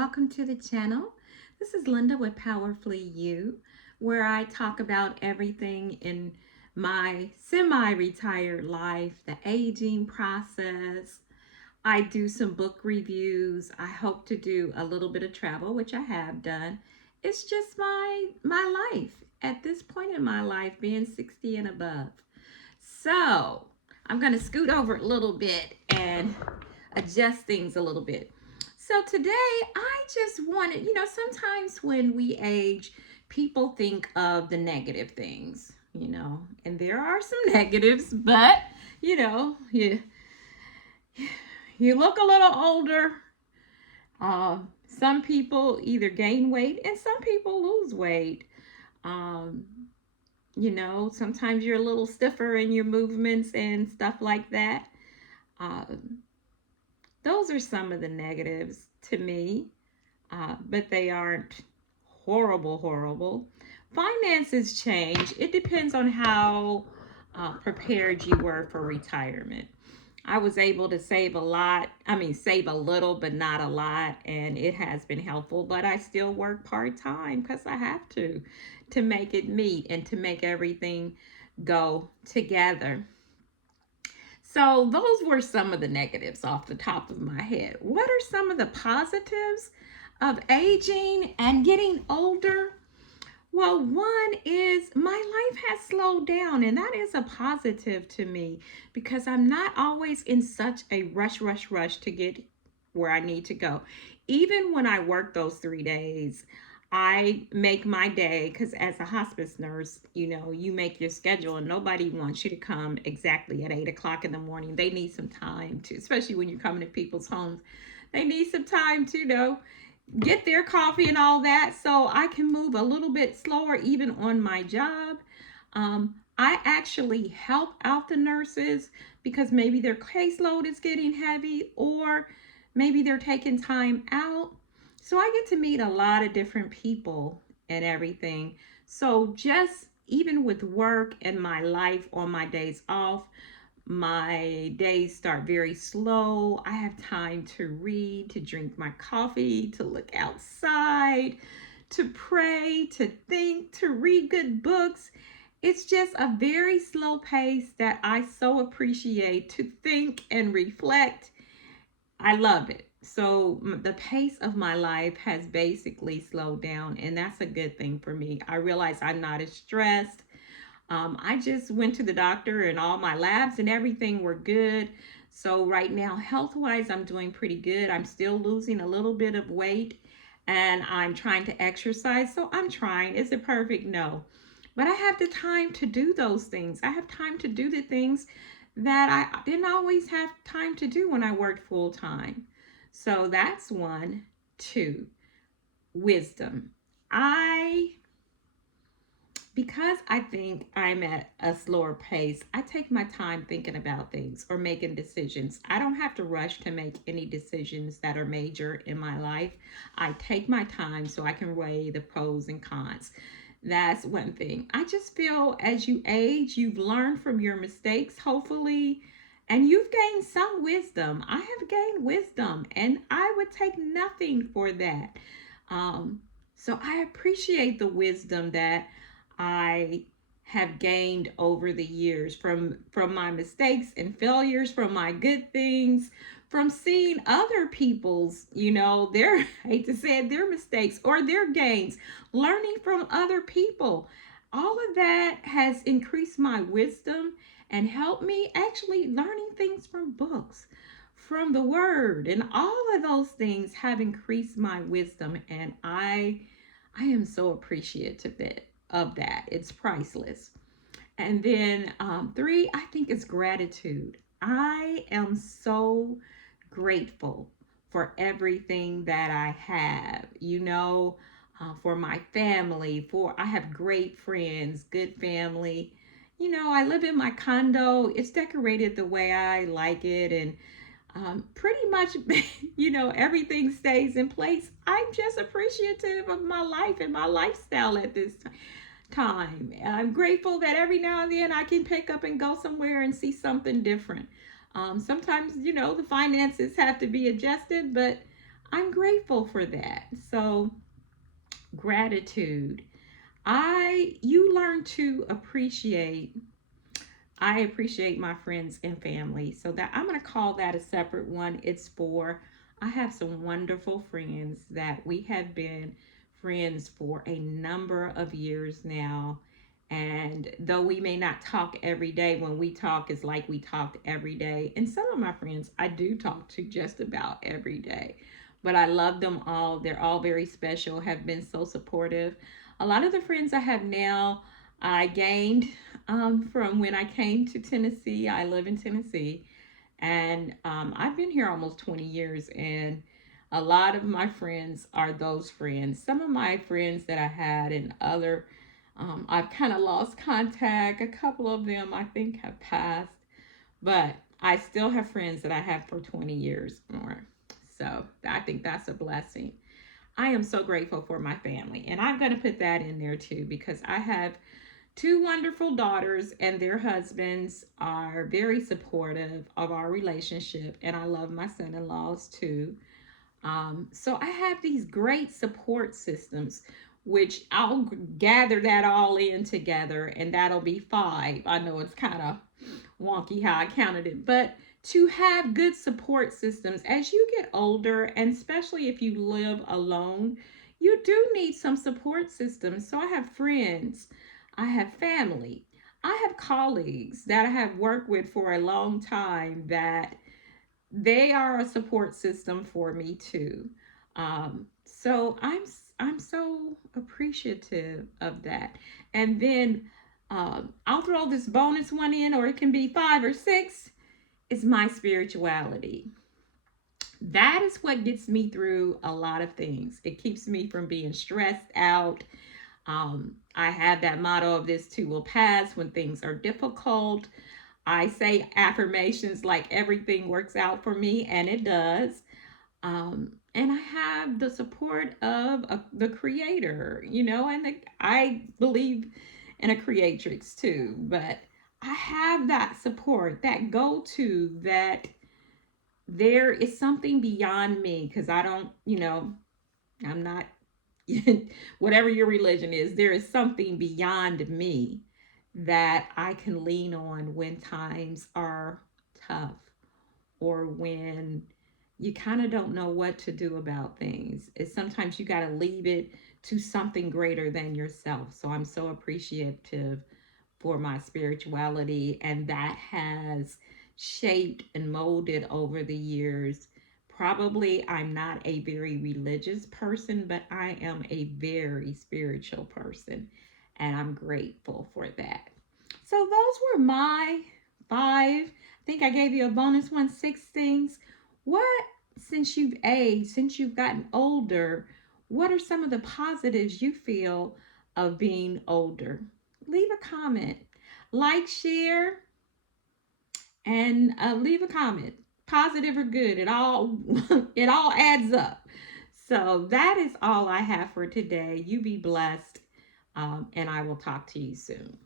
welcome to the channel. This is Linda with Powerfully You, where I talk about everything in my semi-retired life, the aging process. I do some book reviews. I hope to do a little bit of travel, which I have done. It's just my life at this point in my life, being 60 and above. So I'm going to scoot over a little bit and adjust things a little bit. So today I just wanted, sometimes when we age, people think of the negative things, and there are some negatives, but you know, you you look a little older. Some people either gain weight and some people lose weight. Um, Sometimes you're a little stiffer in your movements and stuff like that. Um, those are some of the negatives to me, but they aren't horrible, horrible. Finances change. It depends on how prepared you were for retirement. I was able to save a lot. I mean, save a little, but not a lot. And it has been helpful. But I still work part time because I have to make it meet and to make everything go together. So, those were some of the negatives off the top of my head. What are some of the positives of aging and getting older? Well, one is my life has slowed down, and that is a positive to me because I'm not always in such a rush to get where I need to go. Even when I work those 3 days, I make my day because as a hospice nurse, you make your schedule and nobody wants you to come exactly at 8 o'clock in the morning. They need some time to, especially when you're coming to people's homes, they need some time to, get their coffee and all that, so I can move a little bit slower even on my job. I actually help out the nurses because maybe their caseload is getting heavy or maybe they're taking time out. So I get to meet a lot of different people and everything. So just even with work and my life on my days off, my days start very slow. I have time to read, to drink my coffee, to look outside, to pray, to think, to read good books. It's just a very slow pace that I so appreciate to think and reflect. I love it. So the pace of my life has basically slowed down, and that's a good thing for me. I realize I'm not as stressed. I just went to the doctor and all my labs and everything were good. So right now, health wise, I'm doing pretty good. I'm still losing a little bit of weight and I'm trying to exercise. So I'm trying. Is it perfect? No. But I have the time to do those things. I have time to do the things that I didn't always have time to do when I worked full time. So that's one. Two, wisdom. I Because I think I'm at a slower pace, I take my time thinking about things or making decisions. I don't have to rush to make any decisions that are major in my life. I take my time so I can weigh the pros and cons. That's one thing. I just feel as you age, you've learned from your mistakes, hopefully, and you've gained some wisdom. I have gained wisdom, and I would take nothing for that. So I appreciate the wisdom that I have gained over the years from my mistakes and failures, from my good things, from seeing other people's, their I hate to say it, their mistakes or their gains, learning from other people. All of that has increased my wisdom and helped me actually learning things from books, from the word, and all of those things have increased my wisdom, and I am so appreciative of that. It's priceless. And then three, I think is gratitude. I am so grateful for everything that I have. For my family. For I have great friends, good family. I live in my condo. It's decorated the way I like it, and pretty much, everything stays in place. I'm just appreciative of my life and my lifestyle at this time. I'm grateful that every now and then I can pick up and go somewhere and see something different. Sometimes, the finances have to be adjusted, but I'm grateful for that. So, gratitude. You learn to appreciate. I appreciate my friends and family. So that I'm going to call that a separate one. It's for I have some wonderful friends that we have been friends for a number of years now. And though we may not talk every day, when we talk, it's like we talk every day. And some of my friends I do talk to just about every day. But I love them all. They're all very special, have been so supportive. A lot of the friends I have now, I gained from when I came to Tennessee. I live in Tennessee, and I've been here almost 20 years, and a lot of my friends are those friends. Some of my friends that I had and other, I've kind of lost contact. A couple of them I think have passed, but I still have friends that I have for 20 years more. So I think that's a blessing. I am so grateful for my family, and I'm going to put that in there too because I have two wonderful daughters, and their husbands are very supportive of our relationship, and I love my son in laws too. So I have these great support systems, which I'll gather that all in together, and that'll be five. I know it's kind of wonky how I counted it, but to have good support systems as you get older, and especially if you live alone, you do need some support systems. So I have friends, I have family, I have colleagues that I have worked with for a long time that they are a support system for me too. So I'm so appreciative of that. And then I'll throw this bonus one in, or it can be five or six. Is my spirituality. That is what gets me through a lot of things. It keeps me from being stressed out. I have that motto of this too will pass when things are difficult. I say affirmations like everything works out for me, and it does. And I have the support of the creator, and I believe in a creatrix too, but I have that support, that go to, that there is something beyond me because I don't, I'm not, whatever your religion is, there is something beyond me that I can lean on when times are tough or when you kind of don't know what to do about things. It's sometimes you got to leave it to something greater than yourself. So I'm so appreciative for my spirituality, and that has shaped and molded over the years. Probably I'm not a very religious person, but I am a very spiritual person, and I'm grateful for that. So those were my five. I think I gave you a bonus one, six things. What, since you've aged, since you've gotten older, what are some of the positives you feel of being older? Leave a comment, like, share, and leave a comment, positive or good. It all it all adds up. So that is all I have for today. You be blessed, and I will talk to you soon.